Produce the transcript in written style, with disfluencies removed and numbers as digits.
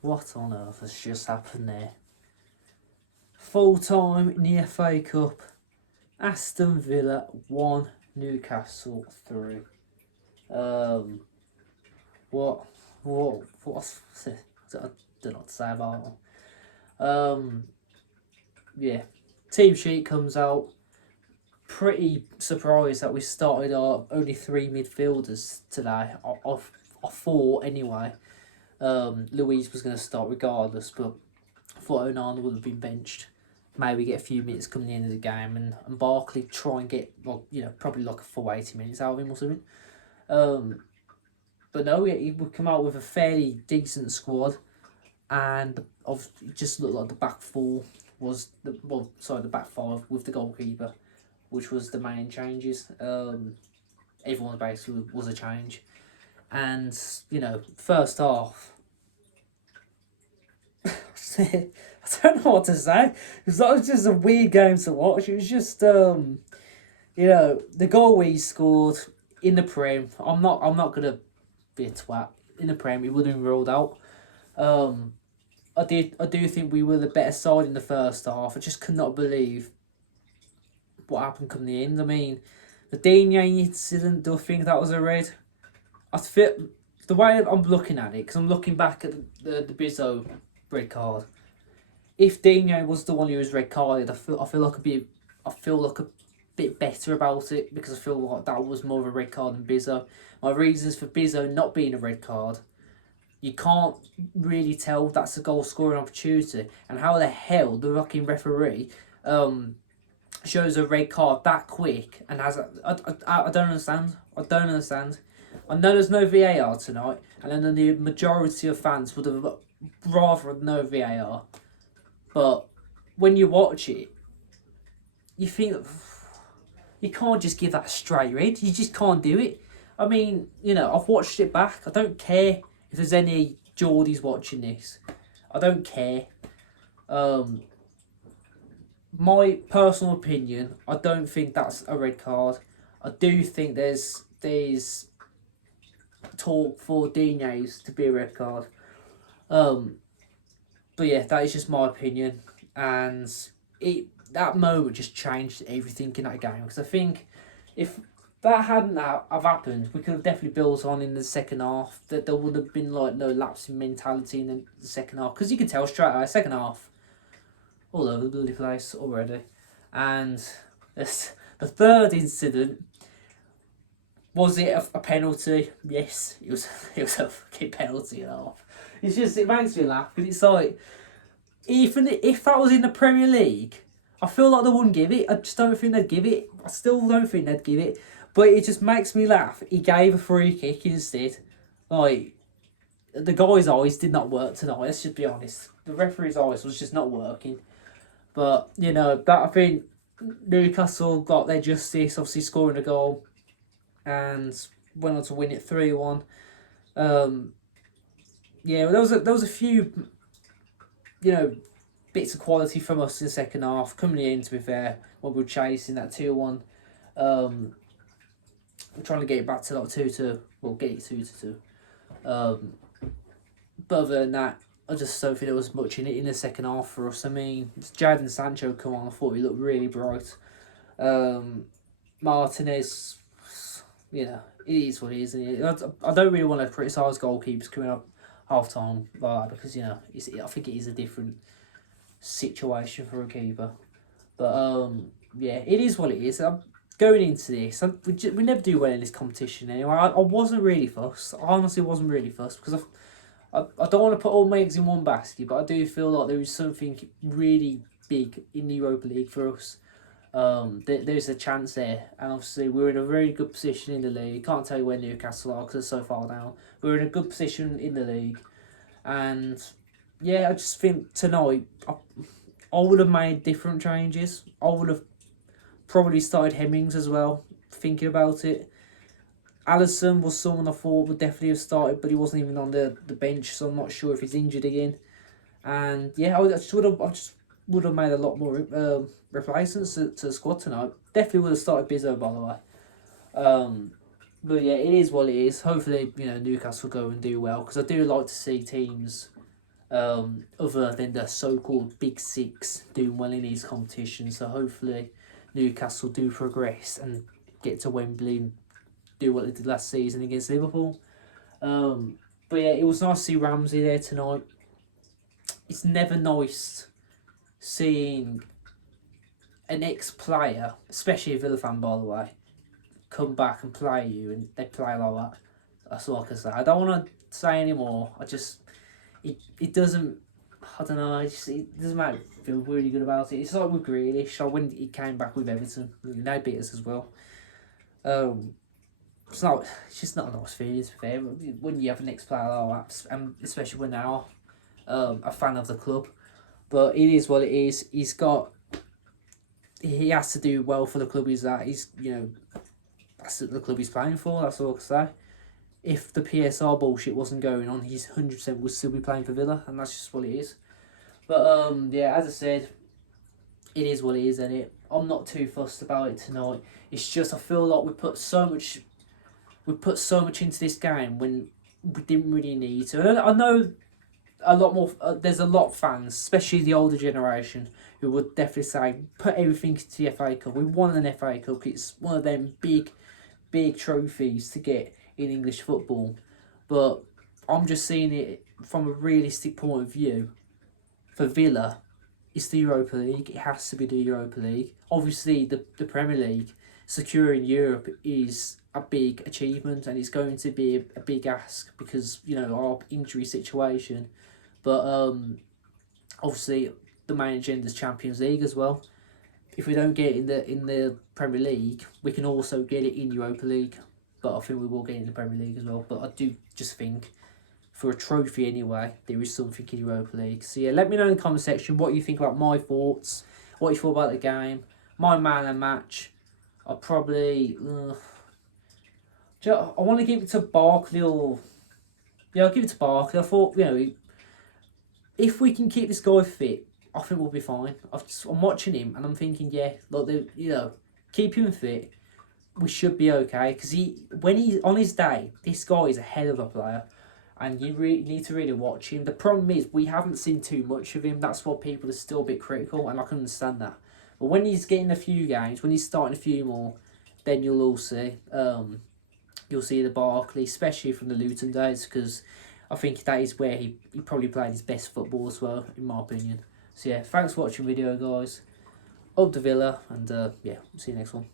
What on earth has just happened there? Full time in the FA Cup. Aston Villa 1, Newcastle 3. Um, what, what's, I don't know what to say about it. Yeah. Team sheet comes out. Pretty surprised that we started our only three midfielders today. I thought anyway. Louise was going to start regardless, but I thought Onana would have been benched. Maybe get a few minutes coming the end of the game, and Barkley try and get, well, probably like a full 80 minutes out of him or something. But no, we come out with a fairly decent squad, and it just looked like the back four was the back five with the goalkeeper, which was the main changes. Everyone's basically was a change, and first half. I don't know what to say, because that was just a weird game to watch. It was just the goal we scored in the Prem. I'm not gonna be a twat. In the Prem, we would have been ruled out. I do think we were the better side in the first half. I just could not believe what happened come the end. I mean, the Digne incident. Do I think that was a red? I feel the way I'm looking at it, because I'm looking back at the Bizzo red card. If Digne was the one who was red carded, I feel like a bit better about it, because I feel like that was more of a red card than Bizzo. My reasons for Bizzo not being a red card, you can't really tell that's a goal scoring opportunity, and how the hell the fucking referee shows a red card that quick and has I don't understand. I know there's no VAR tonight, and then the majority of fans would have rather no VAR. But when you watch it, you think you can't just give that a straight red. You just can't do it. I mean, I've watched it back. I don't care if there's any Geordies watching this. I don't care. My personal opinion, I don't think that's a red card. I do think there's talk for Digne's to be a red card. But yeah, that is just my opinion, and that moment just changed everything in that game, because I think if that hadn't have happened, we could have definitely built on in the second half. That there would have been like no lapse in mentality in the second half, because you could tell straight away second half all over the bloody place already. And the third incident, was it a penalty? Yes, it was. It was a fucking penalty and a half. It makes me laugh, because it's like, even if that was in the Premier League, I feel like they wouldn't give it. I just don't think they'd give it. I still don't think they'd give it. But it just makes me laugh. He gave a free kick instead. Like, the guy's eyes did not work tonight. Let's just be honest. The referee's eyes was just not working. But, that I think Newcastle got their justice, obviously scoring a goal, and went on to win it 3-1. Yeah, there was a few, bits of quality from us in the second half coming in. To be fair, when we were chasing that 2-1, we're trying to get it back to like 2-2. Well, get it 2-2. But other than that, I just don't think there was much in it in the second half for us. I mean, Jadon Sancho come on. I thought he looked really bright. Martinez, it is what it is. I don't really want to criticise goalkeepers coming up half time like that, because I think it is a different situation for a keeper. But yeah, it is what it is. Going into this, we never do well in this competition anyway. I wasn't really fussed. I honestly wasn't really fussed, because I don't want to put all my eggs in one basket, but I do feel like there is something really big in the Europa League for us. There's a chance there, and obviously we're in a very good position in the league. Can't tell you where Newcastle are, because they're so far down. We're in a good position in the league, and yeah, I just think tonight I would have made different changes. I would have probably started Hemmings as well, thinking about it. Alisson was someone I thought would definitely have started, but he wasn't even on the bench, so I'm not sure if he's injured again. And yeah, I just would have made a lot more replacements to the squad tonight. Definitely would have started Bizzo, by the way. But yeah, it is what it is. Hopefully, Newcastle go and do well, because I do like to see teams other than the so-called Big Six doing well in these competitions. So hopefully Newcastle do progress and get to Wembley and do what they did last season against Liverpool. But yeah, it was nice to see Ramsey there tonight. It's never nice seeing an ex-player, especially a Villa fan by the way, come back and play you and they play like that. That's all I can say. I don't want to say anymore. It doesn't, I don't know, it doesn't make me feel really good about it. It's like with Grealish, or when he came back with Everton, they beat us as well. It's just not a nice feeling, to be fair, when you have an ex-player like that, and especially when they are a fan of the club. But it is what it is. He has to do well for the club he's at. That's the club he's playing for, that's all I can say. If the PSR bullshit wasn't going on, he's 100% would still be playing for Villa, and that's just what it is. But yeah, as I said, it is what it is, isn't it? I'm not too fussed about it tonight. It's just I feel like we put so much into this game when we didn't really need to. I know a lot more. There's a lot of fans, especially the older generation, who would definitely say put everything into the FA Cup. We won an FA Cup. It's one of them big trophies to get in English football. But I'm just seeing it from a realistic point of view. For Villa, it's the Europa League. It has to be the Europa League. Obviously, the Premier League, securing Europe is a big achievement, and it's going to be a big ask because our injury situation. But obviously, the main agenda is Champions League as well. If we don't get it in the Premier League, we can also get it in Europa League. But I think we will get it in the Premier League as well. But I do just think, for a trophy anyway, there is something in Europa League. So yeah, let me know in the comment section what you think about my thoughts, what you thought about the game. My man and match, I'll probably... I want to give it to Barkley or... Yeah, I'll give it to Barkley. I thought, if we can keep this guy fit, I think we'll be fine. I'm watching him and I'm thinking, yeah, look, keep him fit. We should be okay, because when he's on his day, this guy is a hell of a player, and you really need to really watch him. The problem is we haven't seen too much of him. That's why people are still a bit critical, and I can understand that. But when he's getting a few games, when he's starting a few more, then you'll all see. You'll see the Barkley, especially from the Luton days, because I think that is where he probably played his best football as well, in my opinion. So yeah, thanks for watching the video, guys. Up to Villa, and yeah, see you next one.